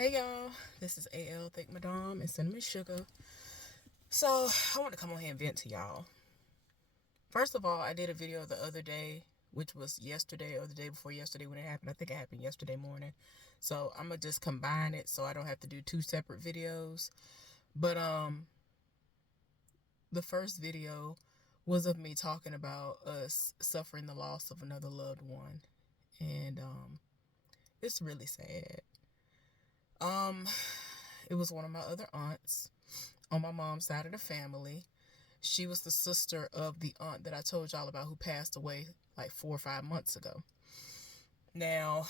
Hey y'all, this is AL Thank Madame and Cinnamon Sugar. So I want to come on here and vent to y'all. First of all, I did a video the other day, which was yesterday or the day before yesterday when it happened. I think it happened yesterday morning. So I'm gonna just combine it so I don't have to do two separate videos. But the first video was of me talking about us suffering the loss of another loved one. And it's really sad. Um it was one of my other aunts on my mom's side of the family. She was the sister of the aunt that I told y'all about who passed away like 4 or 5 months ago. Now,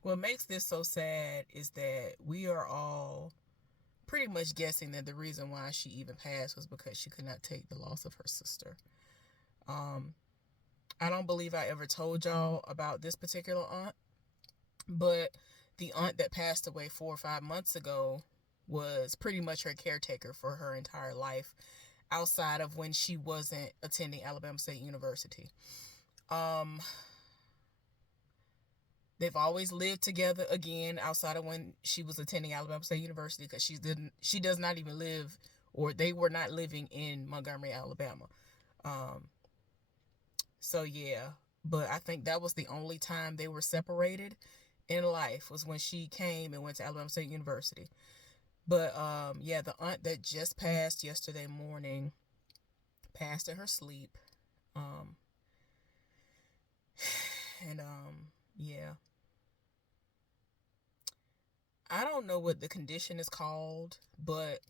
what makes this so sad is that we are all pretty much guessing that the reason why she even passed was because she could not take the loss of her sister. Um, I don't believe I ever told y'all about this particular aunt, but the aunt that passed away 4 or 5 months ago was pretty much her caretaker for her entire life, outside of when she wasn't attending Alabama State University. Um, they've always lived together again outside of when she was attending Alabama State University, because she does not even live, or they were not living in Montgomery, Alabama. Um, so yeah, but I think that was the only time they were separated in life, was when she came and went to Alabama State University. But yeah, the aunt that just passed yesterday morning passed in her sleep. Um, and yeah, I don't know what the condition is called, but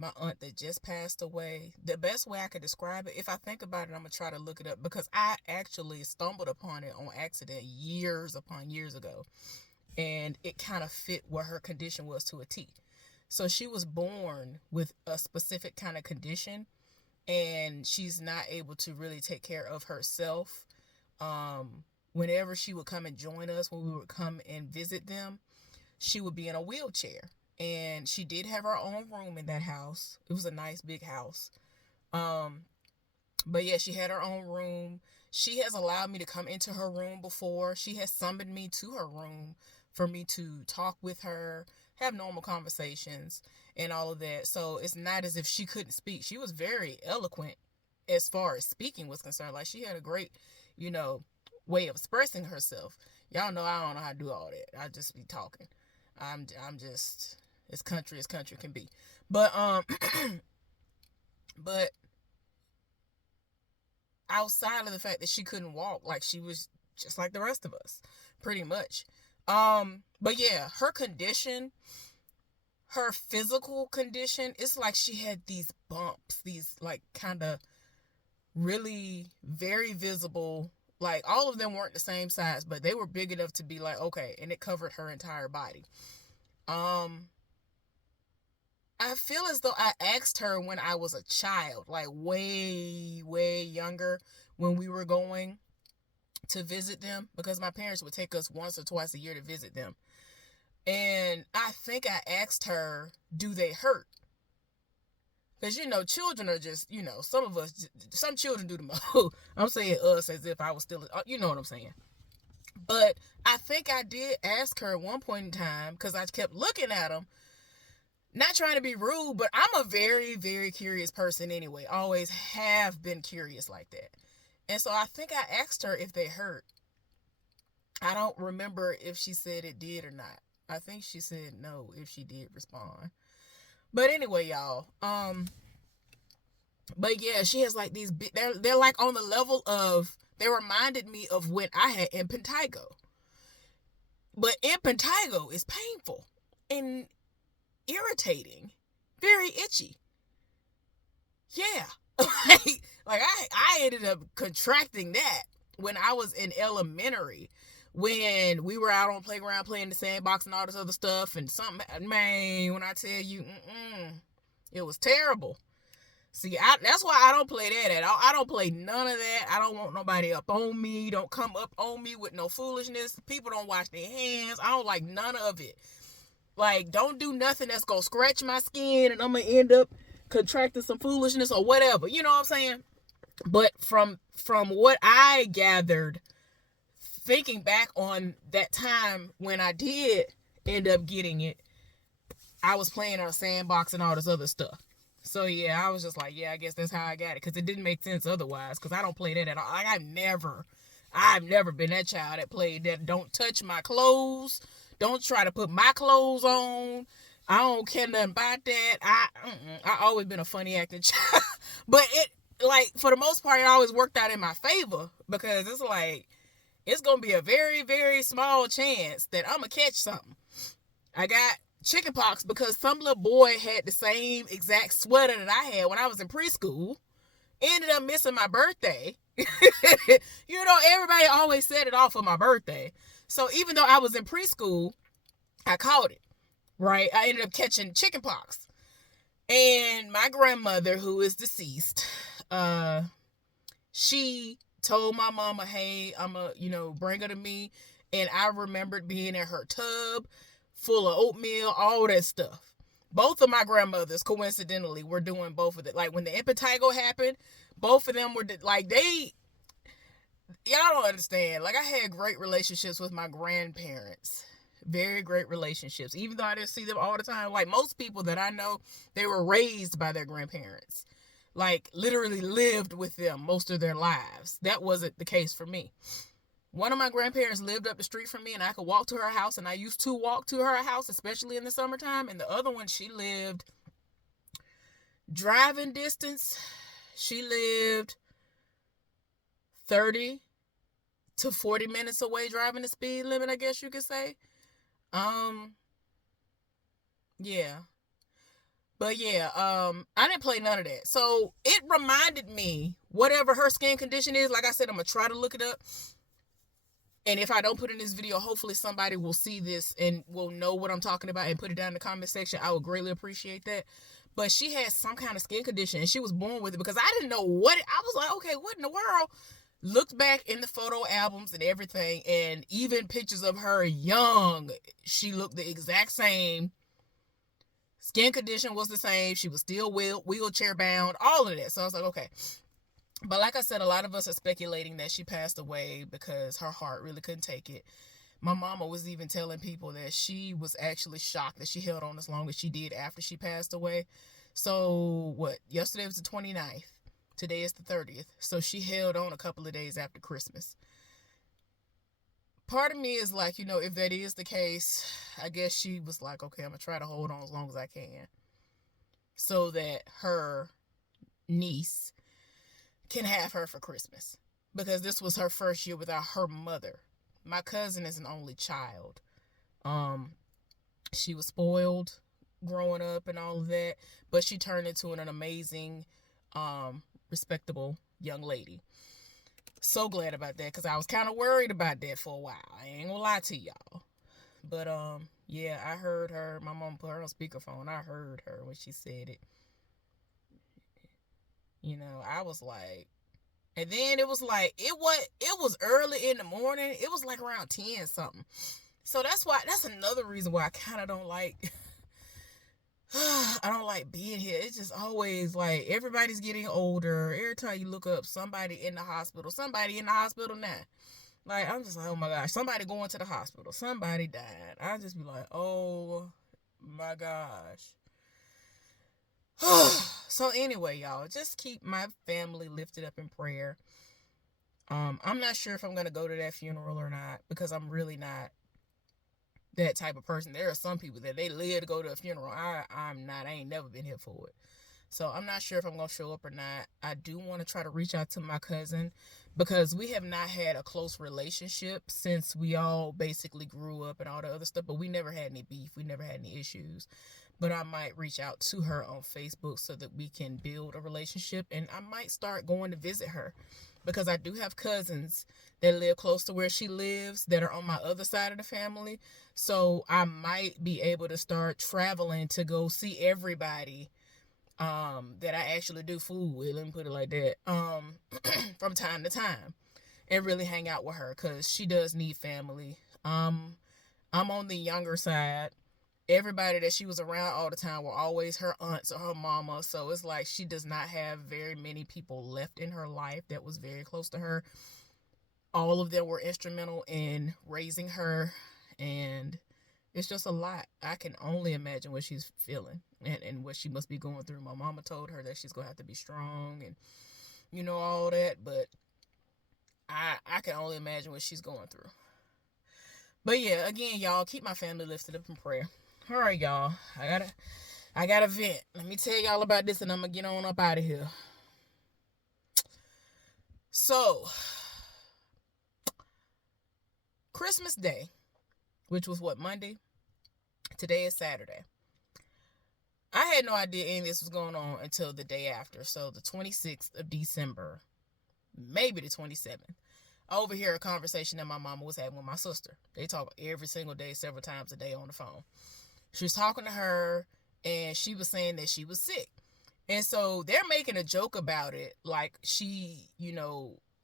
my aunt that just passed away, the best way I could describe it, if I think about it, I'm gonna try to look it up, because I actually stumbled upon it on accident years upon years ago, and it kind of fit what her condition was to a T. So she was born with a specific kind of condition, and she's not able to really take care of herself. Whenever she would come and join us, when we would come and visit them, she would be in a wheelchair. And she did have her own room in that house. It was a nice big house. Um, but yeah, she had her own room. She has allowed me to come into her room before. She has summoned me to her room for me to talk with her, have normal conversations, and all of that. So it's not as if she couldn't speak. She was very eloquent as far as speaking was concerned. Like, she had a great, you know, way of expressing herself. Y'all know I don't know how to do all that. I just be talking. I'm just as country can be. But but outside of the fact that she couldn't walk, like, she was just like the rest of us, pretty much. But yeah, her condition, her physical condition, it's like she had these bumps, these like kind of really very visible, like, all of them weren't the same size, but they were big enough to be like, okay, and it covered her entire body. I feel as though I asked her when I was a child, like way, way younger, when we were going to visit them, because my parents would take us once or twice a year to visit them. And I think I asked her, do they hurt? Because, children are just, some of us, some children do the most. I'm saying us as if I was still, you know what I'm saying. But I think I did ask her at one point in time, because I kept looking at them. Not trying to be rude, but I'm a very, very curious person anyway. Always have been curious like that. And so I think I asked her if they hurt. I don't remember if she said it did or not. I think she said no if she did respond. But anyway, y'all. But yeah, she has like these big, they're like on the level of, they reminded me of when I had impetigo. But impetigo is painful and irritating, very itchy. Yeah. I ended up contracting that when I was in elementary, when we were out on the playground playing the sandbox and all this other stuff, and something, man, when I tell you, it was terrible. See, that's why I don't play that at all. I don't play none of that. I don't want nobody up on me. Don't come up on me with no foolishness. People don't wash their hands. I don't like none of it. Like, don't do nothing that's gonna scratch my skin and I'm gonna end up contracting some foolishness or whatever. You know what I'm saying? But from what I gathered thinking back on that time when I did end up getting it, I was playing on a sandbox and all this other stuff. So yeah, I was just like, yeah, I guess that's how I got it, because it didn't make sense otherwise, because I don't play that at all. Like, I've never been that child that played that. Don't touch my clothes. Don't try to put my clothes on. I don't care nothing about that. I always been a funny acting child, but it, like, for the most part, it always worked out in my favor, because it's like, it's gonna be a very, very small chance that I'm gonna catch something. I got chicken pox because some little boy had the same exact sweater that I had when I was in preschool. Ended up missing my birthday. You know, everybody always set it off for my birthday. So even though I was in preschool, I caught it. Right? I ended up catching chicken pox. And my grandmother, who is deceased, she told my mama, hey, I'ma, bring her to me. And I remembered being in her tub full of oatmeal, all that stuff. Both of my grandmothers, coincidentally, were doing both of it. Like, when the impetigo happened, both of them were, like, y'all don't understand. Like, I had great relationships with my grandparents. Very great relationships. Even though I didn't see them all the time. Like, most people that I know, they were raised by their grandparents. Like, literally lived with them most of their lives. That wasn't the case for me. One of my grandparents lived up the street from me, and I could walk to her house, and I used to walk to her house, especially in the summertime. And the other one, she lived driving distance. She lived 30 to 40 minutes away, driving the speed limit, I guess you could say. Yeah. But yeah, I didn't play none of that. So it reminded me, whatever her skin condition is, like I said, I'm going to try to look it up. And if I don't put in this video, hopefully somebody will see this and will know what I'm talking about and put it down in the comment section. I would greatly appreciate that. But she had some kind of skin condition, and she was born with it, because I didn't know what I was like, okay, what in the world? Looked back in the photo albums and everything, and even pictures of her young, she looked the exact same. Skin condition was the same. She was still wheelchair bound, all of that. So I was like, okay. But like I said, a lot of us are speculating that she passed away because her heart really couldn't take it. My mama was even telling people that she was actually shocked that she held on as long as she did after she passed away. So yesterday was the 29th. Today is the 30th. So she held on a couple of days after Christmas. Part of me is like, if that is the case, I guess she was like, okay, I'm going to try to hold on as long as I can, so that her niece can have her for Christmas, because this was her first year without her mother. My cousin is an only child. She was spoiled growing up and all of that, but she turned into an amazing, respectable young lady. So glad about that, because I was kind of worried about that for a while. I ain't gonna lie to y'all. But yeah, I heard her. My mom put her on speakerphone. I heard her when she said it. I was like, and then it was like, it was early in the morning. It was like around 10 something. So that's another reason why I kind of don't like, I don't like being here. It's just always like, everybody's getting older. Every time you look up, somebody in the hospital now. Like, I'm just like, oh my gosh, somebody going to the hospital. Somebody died. I just be like, oh my gosh. So anyway, y'all, just keep my family lifted up in prayer. I'm not sure if I'm going to go to that funeral or not, because I'm really not that type of person. There are some people that they live to go to a funeral. I'm not. I ain't never been here for it. So I'm not sure if I'm going to show up or not. I do want to try to reach out to my cousin, because we have not had a close relationship since we all basically grew up and all the other stuff, but we never had any beef. We never had any issues. But I might reach out to her on Facebook so that we can build a relationship, and I might start going to visit her, because I do have cousins that live close to where she lives that are on my other side of the family. So I might be able to start traveling to go see everybody that I actually do food with, let me put it like that, from time to time, and really hang out with her, because she does need family. I'm on the younger side. Everybody that she was around all the time were always her aunts or her mama. So it's like she does not have very many people left in her life that was very close to her. all of them were instrumental in raising her, and it's just a lot. I can only imagine what she's feeling and what she must be going through. My mama told her that she's gonna have to be strong and all that, but I can only imagine what she's going through. But yeah, again, y'all, keep my family lifted up in prayer. All right, y'all, I gotta vent. Let me tell y'all about this, and I'm gonna get on up out of here. So, Christmas Day, which was what, Monday? Today is Saturday. I had no idea any of this was going on until the day after. So the 26th of December, maybe the 27th, I overhear a conversation that my mama was having with my sister. They talk every single day, several times a day on the phone. She was talking to her, and she was saying that she was sick. And so they're making a joke about it, like she,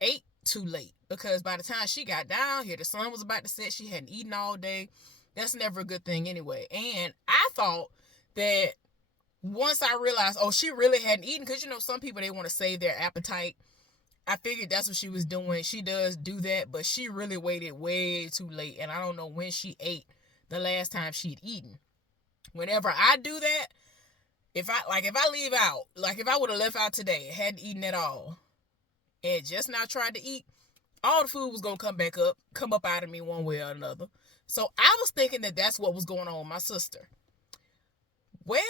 ate too late. Because by the time she got down here, the sun was about to set. She hadn't eaten all day. That's never a good thing anyway. And I thought that once I realized, she really hadn't eaten, because, some people, they want to save their appetite. I figured that's what she was doing. She does do that, but she really waited way too late. And I don't know when she ate the last time she'd eaten. Whenever I do that, if I leave out, like if I would have left out today, hadn't eaten at all, and just now tried to eat, all the food was going to come up out of me one way or another. So I was thinking that that's what was going on with my sister. Well,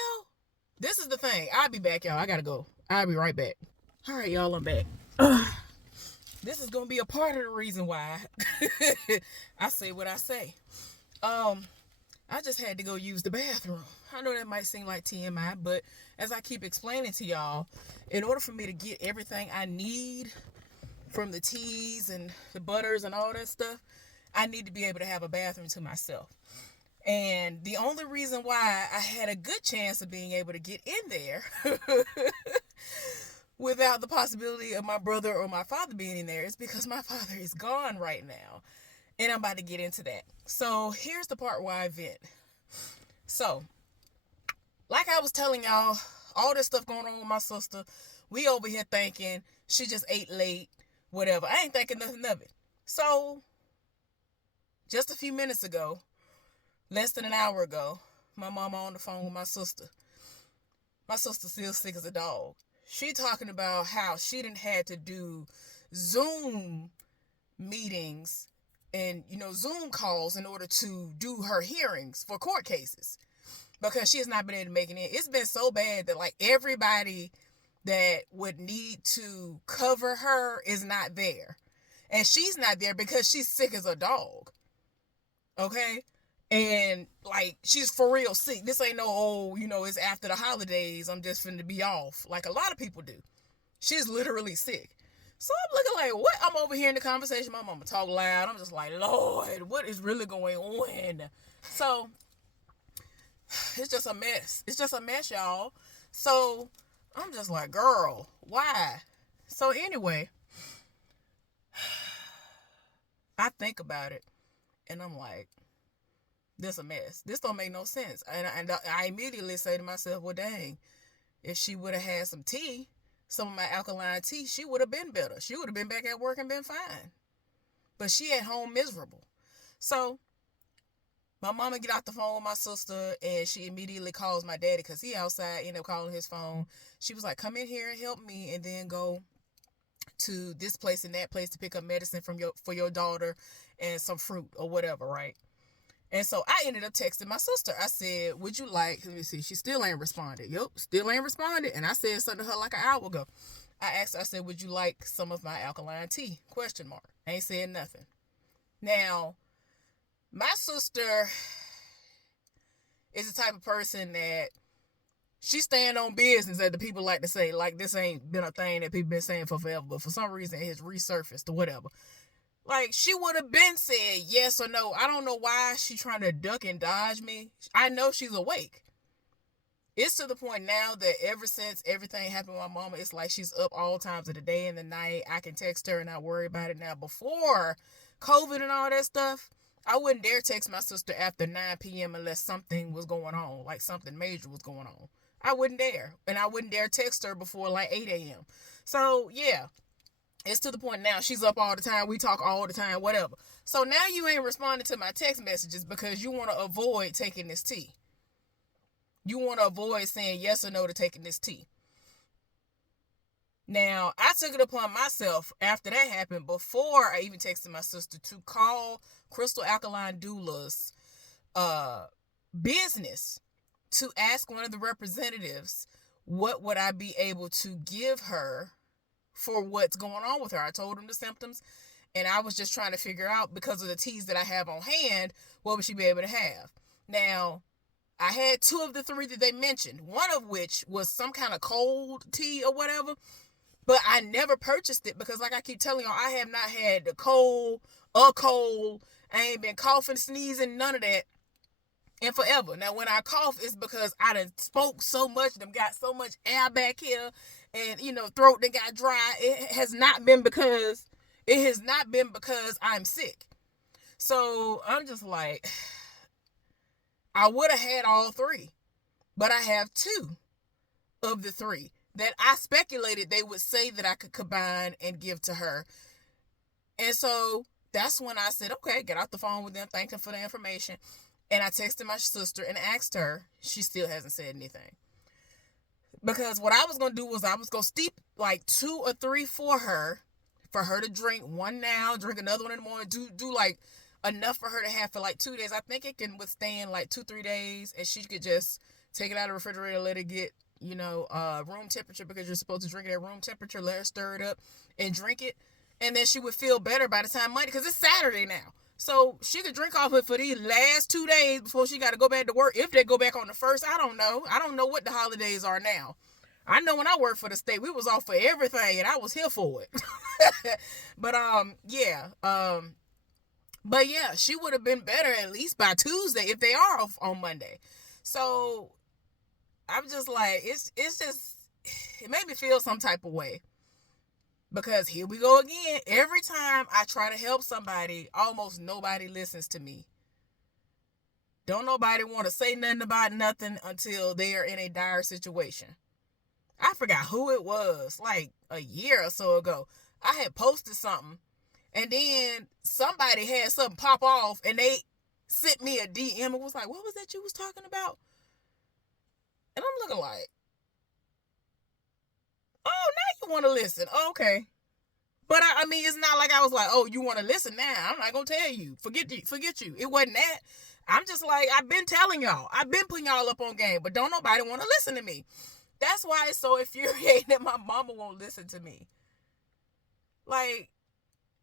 this is the thing. I'll be back, y'all. I got to go. I'll be right back. All right, y'all, I'm back. This is going to be a part of the reason why I say what I say. I just had to go use the bathroom. I know that might seem like TMI, but as I keep explaining to y'all, in order for me to get everything I need from the teas and the butters and all that stuff, I need to be able to have a bathroom to myself. And the only reason why I had a good chance of being able to get in there without the possibility of my brother or my father being in there is because my father is gone right now. And I'm about to get into that. So here's the part where I vent. So, like I was telling y'all, all this stuff going on with my sister, we over here thinking she just ate late, whatever. I ain't thinking nothing of it. So, just a few minutes ago, less than an hour ago, my mama on the phone with my sister. My sister's still sick as a dog. She talking about how she didn't had to do Zoom meetings and, Zoom calls in order to do her hearings for court cases, because she has not been able to make it in. It's been so bad that, like, everybody that would need to cover her is not there. And she's not there because she's sick as a dog. Okay? And, like, she's for real sick. This ain't no, it's after the holidays, I'm just finna be off, like a lot of people do. She's literally sick. So I'm looking like, what? I'm over here in the conversation. My mama talk loud. I'm just like, Lord, what is really going on? So it's just a mess. It's just a mess, y'all. So I'm just like, girl, why? So anyway, I think about it, and I'm like, this a mess. This don't make no sense. And I immediately say to myself, well, dang, if she would have had some tea, some of my alkaline tea, she would have been better. She would have been back at work and been fine. But she at home miserable. So my mama get off the phone with my sister, and she immediately calls my daddy because he outside, end up calling his phone. She was like, come in here and help me, and then go to this place and that place to pick up medicine for your daughter and some fruit or whatever, right? And so I ended up texting my sister. I said, would you like, let me see, she still ain't responded. Yep, still ain't responded. And I said something to her like an hour ago. I asked her, I said, would you like some of my alkaline tea? ? Ain't said nothing. Now, my sister is the type of person that she stand on business, as the people like to say. Like, this ain't been a thing that people been saying for forever, but for some reason it has resurfaced or whatever. Like, she would have been said yes or no. I don't know why she trying to duck and dodge me. I know she's awake. It's to the point now that ever since everything happened with my mama, it's like she's up all times of the day and the night. I can text her and not worry about it now. Before COVID and all that stuff, I wouldn't dare text my sister after 9 p.m. unless something was going on, like something major was going on. I wouldn't dare. And I wouldn't dare text her before like 8 a.m. So, yeah. It's to the point now she's up all the time. We talk all the time, whatever. So now you ain't responding to my text messages because you want to avoid taking this tea. You want to avoid saying yes or no to taking this tea. Now, I took it upon myself after that happened, before I even texted my sister, to call Crystal Alkaline Doula's business to ask one of the representatives what would I be able to give her for what's going on with her. I told them the symptoms, and I was just trying to figure out, because of the teas that I have on hand, what would she be able to have. Now, I had 2 of the 3 that they mentioned, one of which was some kind of cold tea or whatever, but I never purchased it because, like I keep telling y'all, I have not had the cold, I ain't been coughing, sneezing, none of that in forever. Now, when I cough, it's because I done spoke so much, done got so much air back here, and, throat that got dry. It has not been because I'm sick. So I'm just like, I would have had all 3, but I have 2 of the 3 that I speculated they would say that I could combine and give to her. And so that's when I said, okay, get off the phone with them, thank them for the information. And I texted my sister and asked her. She still hasn't said anything. Because what I was going to do was I was going to steep like 2 or 3 for her to drink. One now, drink another one in the morning. Do like enough for her to have for like 2 days. I think it can withstand like 2-3 days. And she could just take it out of the refrigerator, let it get, room temperature, because you're supposed to drink it at room temperature, let her stir it up and drink it. And then she would feel better by the time Monday, because it's Saturday now. So she could drink off it for these last 2 days before she got to go back to work. If they go back on the 1st, I don't know. I don't know what the holidays are now. I know when I worked for the state, we was off for everything, and I was here for it. But she would have been better at least by Tuesday if they are off on Monday. So I'm just like, it made me feel some type of way. Because here we go again. Every time I try to help somebody, almost nobody listens to me. Don't nobody want to say nothing about nothing until they are in a dire situation. I forgot who it was, like a year or so ago. I had posted something, and then somebody had something pop off, and they sent me a DM and was like, what was that you was talking about? And I'm looking like, oh, now you want to listen. Oh, okay. But I mean, it's not like I was like, oh, you want to listen now. I'm not going to tell you. Forget you. It wasn't that. I'm just like, I've been telling y'all. I've been putting y'all up on game, but don't nobody want to listen to me. That's why it's so infuriating that my mama won't listen to me. Like,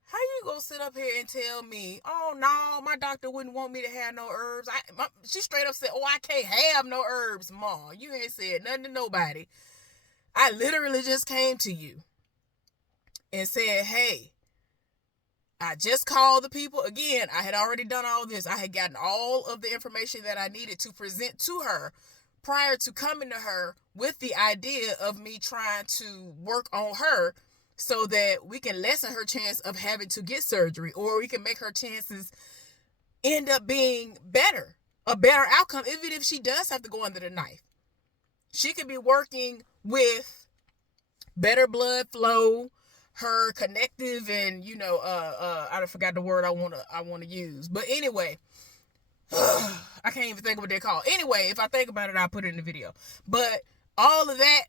how you gonna sit up here and tell me, oh, no, my doctor wouldn't want me to have no herbs? She straight up said, oh, I can't have no herbs, Mom. You ain't said nothing to nobody. I literally just came to you and said, hey, I just called the people. Again, I had already done all this. I had gotten all of the information that I needed to present to her prior to coming to her with the idea of me trying to work on her so that we can lessen her chance of having to get surgery, or we can make her chances end up being better, a better outcome, even if she does have to go under the knife. She could be working with better blood flow, her connective, and I forgot the word I want to use. But anyway, I can't even think of what they're called. Anyway, if I think about it, I'll put it in the video. But all of that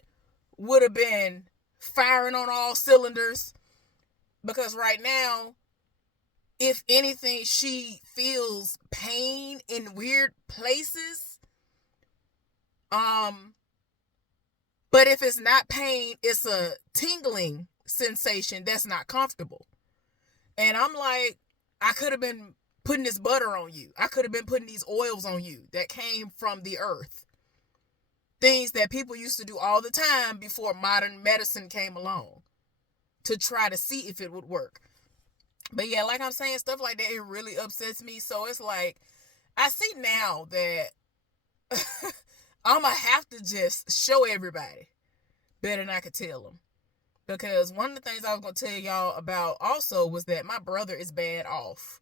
would have been firing on all cylinders, because right now, if anything, she feels pain in weird places. But if it's not pain, it's a tingling sensation that's not comfortable. And I'm like, I could have been putting this butter on you. I could have been putting these oils on you that came from the earth. Things that people used to do all the time before modern medicine came along to try to see if it would work. But yeah, like I'm saying, stuff like that, it really upsets me. So it's like, I see now that I'm going to have to just show everybody better than I could tell them. Because one of the things I was going to tell y'all about also was that my brother is bad off.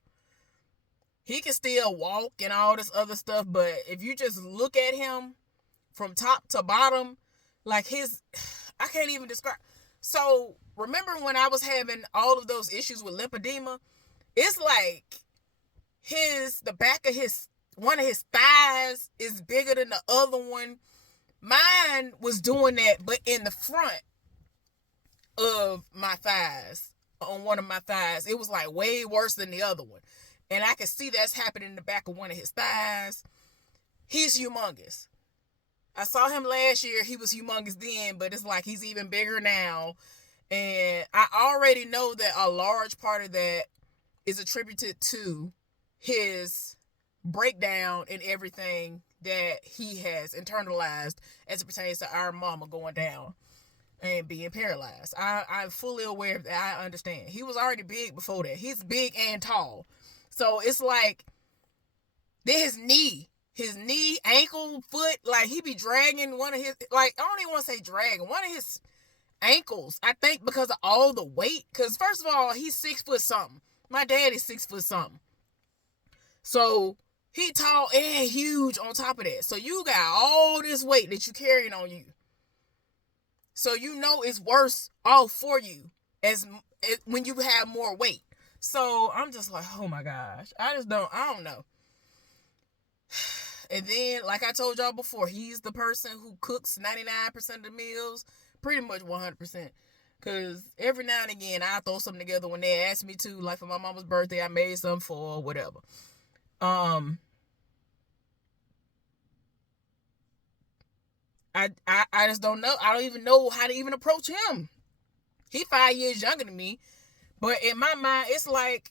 He can still walk and all this other stuff, but if you just look at him from top to bottom, like I can't even describe. So remember when I was having all of those issues with lymphedema? It's like the back of his one of his thighs is bigger than the other one. Mine was doing that, but in the front of my thighs, on one of my thighs, it was like way worse than the other one. And I can see that's happening in the back of one of his thighs. He's humongous. I saw him last year. He was humongous then, but it's like he's even bigger now. And I already know that a large part of that is attributed to his breakdown in everything that he has internalized as it pertains to our mama going down and being paralyzed. I'm fully aware of that. I understand. He was already big before that. He's big and tall. So it's like, then his knee, ankle, foot, like he be dragging one of his, like, I don't even want to say dragging, one of his ankles, I think, because of all the weight. Because first of all, he's 6 foot something. My dad is 6 foot something. So he tall and huge on top of that. So you got all this weight that you carrying on you. So you know it's worse off for you when you have more weight. So I'm just like, oh my gosh. I don't know. And then, like I told y'all before, he's the person who cooks 99% of the meals, pretty much 100%. Because every now and again, I throw something together when they ask me to. Like for my mama's birthday, I made something for whatever. I just don't know. I don't even know how to even approach him. He 5 years younger than me. But in my mind, it's like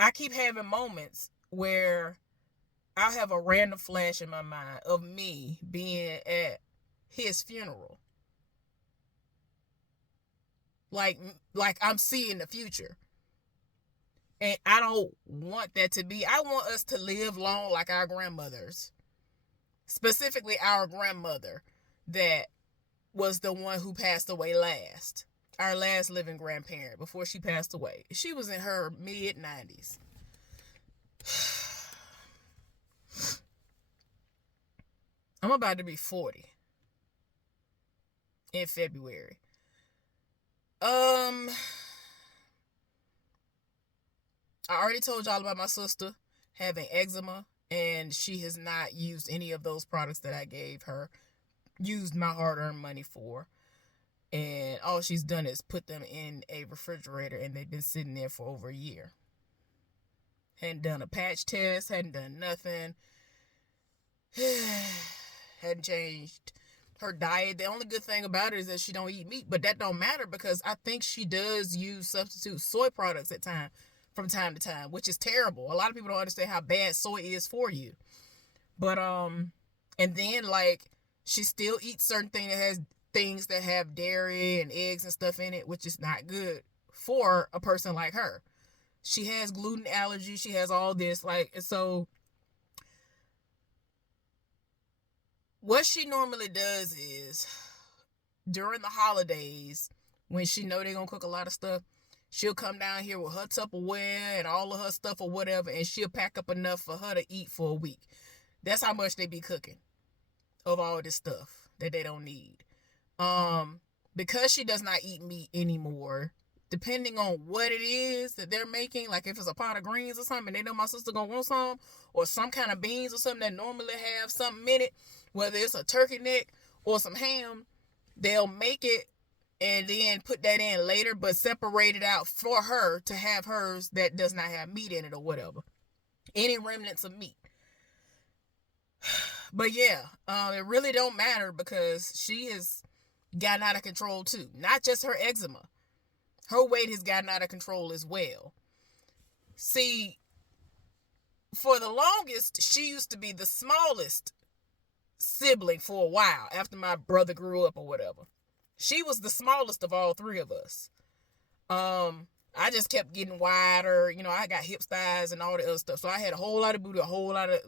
I keep having moments where I'll have a random flash in my mind of me being at his funeral. Like I'm seeing the future. And I don't want that to be. I want us to live long like our grandmothers. Specifically our grandmother that was the one who passed away last. Our last living grandparent before she passed away. She was in her mid-90s. I'm about to be 40 in February. I already told y'all about my sister having eczema, and she has not used any of those products that I gave her, used my hard-earned money for, and all she's done is put them in a refrigerator, and they've been sitting there for over a year. Hadn't done a patch test, hadn't done nothing, hadn't changed her diet. The only good thing about it is that she don't eat meat, but that don't matter because I think she does use substitute soy products from time to time, which is terrible. A lot of people don't understand how bad soy is for you. But and then like she still eats certain things that have dairy and eggs and stuff in it, which is not good for a person like her. She has gluten allergy, she has all this, like, so what she normally does is during the holidays, when she know they're gonna cook a lot of stuff, she'll come down here with her Tupperware and all of her stuff or whatever, and she'll pack up enough for her to eat for a week. That's how much they be cooking of all this stuff that they don't need. Because she does not eat meat anymore, depending on what it is that they're making, like if it's a pot of greens or something, they know my sister gonna want some, or some kind of beans or something that normally have something in it, whether it's a turkey neck or some ham, they'll make it and then put that in later, but separate it out for her to have hers that does not have meat in it or whatever. Any remnants of meat. But yeah, it really don't matter because she has gotten out of control too. Not just her eczema. Her weight has gotten out of control as well. See, for the longest, she used to be the smallest sibling for a while after my brother grew up or whatever. She was the smallest of all three of us. I just kept getting wider. You know, I got hip thighs and all the other stuff. So I had a whole lot of booty, a whole lot of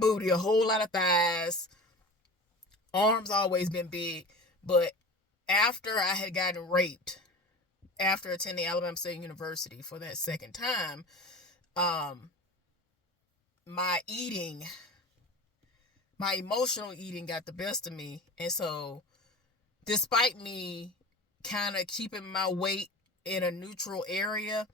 booty, a whole lot of thighs. Arms always been big. But after I had gotten raped, after attending Alabama State University for that second time, my eating my emotional eating got the best of me. And so, despite me kind of keeping my weight in a neutral area,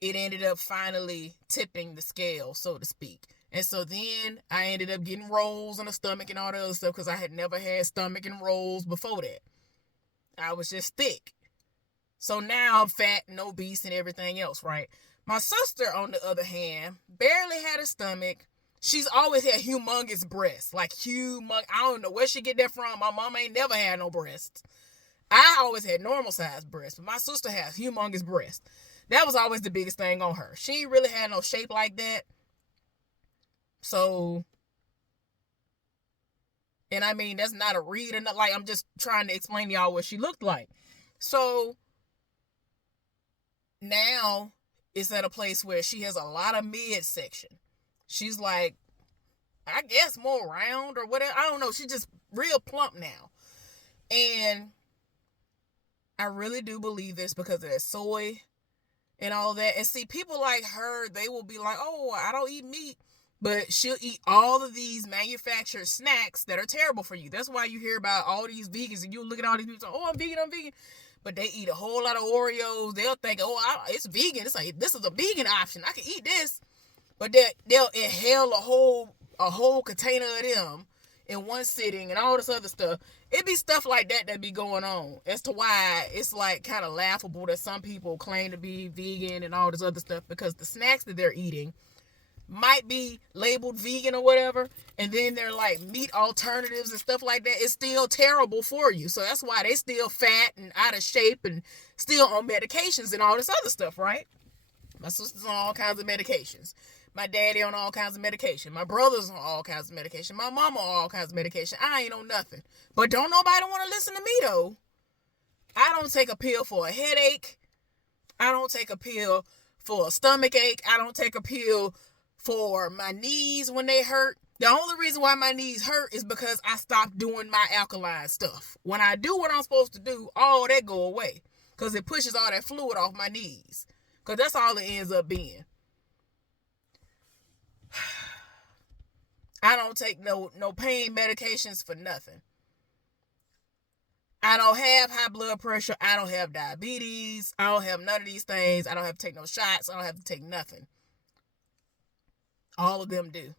it ended up finally tipping the scale, so to speak. And so then I ended up getting rolls in the stomach and all the other stuff because I had never had stomach and rolls before that. I was just thick. So now I'm fat and obese and everything else, right? My sister, on the other hand, barely had a stomach. She's always had humongous breasts, like humongous. I don't know where she get that from. My mom ain't never had no breasts. I always had normal sized breasts, but my sister has humongous breasts. That was always the biggest thing on her. She really had no shape like that. So, and I mean, that's not a read or not. Like, I'm just trying to explain to y'all what she looked like. So now it's at a place where she has a lot of midsection. She's like, I guess more round or whatever. I don't know. She's just real plump now. And I really do believe this because of that soy and all that. And see, people like her, they will be like, oh, I don't eat meat. But she'll eat all of these manufactured snacks that are terrible for you. That's why you hear about all these vegans and you look at all these people say, oh, I'm vegan, I'm vegan. But they eat a whole lot of Oreos. They'll think, oh, it's vegan. It's like, this is a vegan option. I can eat this. But they'll inhale a whole container of them in one sitting and all this other stuff. It be stuff like that be going on as to why it's like kind of laughable that some people claim to be vegan and all this other stuff, because the snacks that they're eating might be labeled vegan or whatever, and then they're like meat alternatives and stuff like that. It's still terrible for you. So that's why they still fat and out of shape and still on medications and all this other stuff, right? My sister's on all kinds of medications. My daddy on all kinds of medication. My brother's on all kinds of medication. My mama on all kinds of medication. I ain't on nothing. But don't nobody want to listen to me, though. I don't take a pill for a headache. I don't take a pill for a stomach ache. I don't take a pill for my knees when they hurt. The only reason why my knees hurt is because I stopped doing my alkaline stuff. When I do what I'm supposed to do, all that go away. Because it pushes all that fluid off my knees. Because that's all it ends up being. I don't take no pain medications for nothing. I don't have high blood pressure. I don't have diabetes. I don't have none of these things. I don't have to take no shots. I don't have to take nothing. All of them do.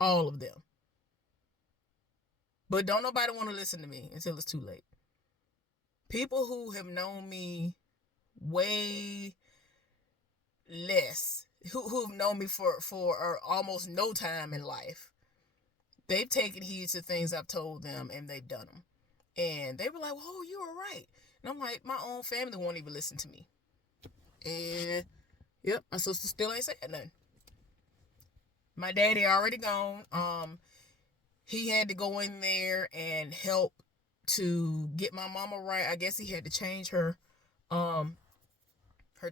All of them. But don't nobody want to listen to me until it's too late. People who have known me way less, who've known me for almost no time in life, they've taken heed to things I've told them and they've done them. And they were like, oh, you were right. And I'm like, my own family won't even listen to me. And, yep, my sister still ain't saying nothing. My daddy already gone. He had to go in there and help to get my mama right. I guess he had to change her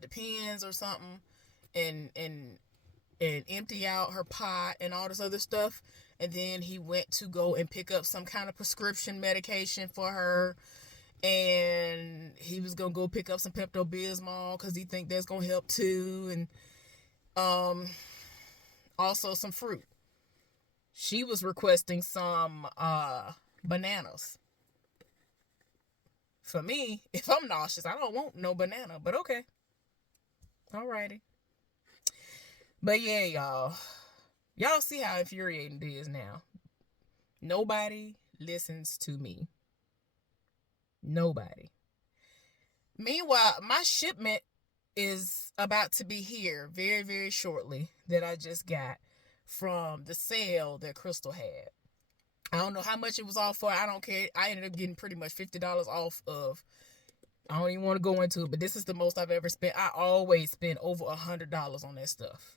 Depends or something, and empty out her pot and all this other stuff. And then he went to go and pick up some kind of prescription medication for her. And he was going to go pick up some Pepto-Bismol because he think that's going to help too. And also some fruit. She was requesting some bananas. For me, if I'm nauseous, I don't want no banana. But okay. Alrighty. But yeah, y'all. Y'all see how infuriating it is now. Nobody listens to me. Nobody. Meanwhile, my shipment is about to be here very, very shortly that I just got from the sale that Crystal had. I don't know how much it was off for. I don't care. I ended up getting pretty much $50 off of. I don't even want to go into it, but this is the most I've ever spent. I always spend over $100 on that stuff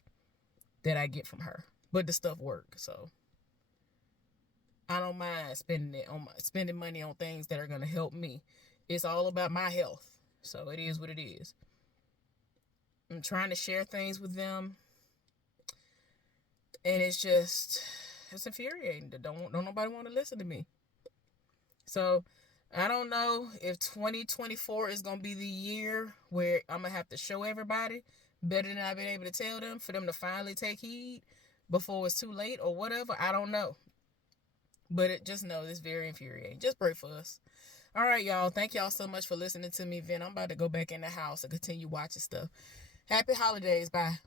that I get from her. But the stuff works, so I don't mind spending money on things that are gonna help me. It's all about my health, so it is what it is. I'm trying to share things with them, and it's infuriating. Don't nobody want to listen to me. So I don't know if 2024 is gonna be the year where I'm gonna have to show everybody better than I've been able to tell them for them to finally take heed before it's too late or whatever. I don't know. But just know it's very infuriating. Just pray for us. All right, y'all. Thank y'all so much for listening to me vent. I'm about to go back in the house and continue watching stuff. Happy holidays. Bye.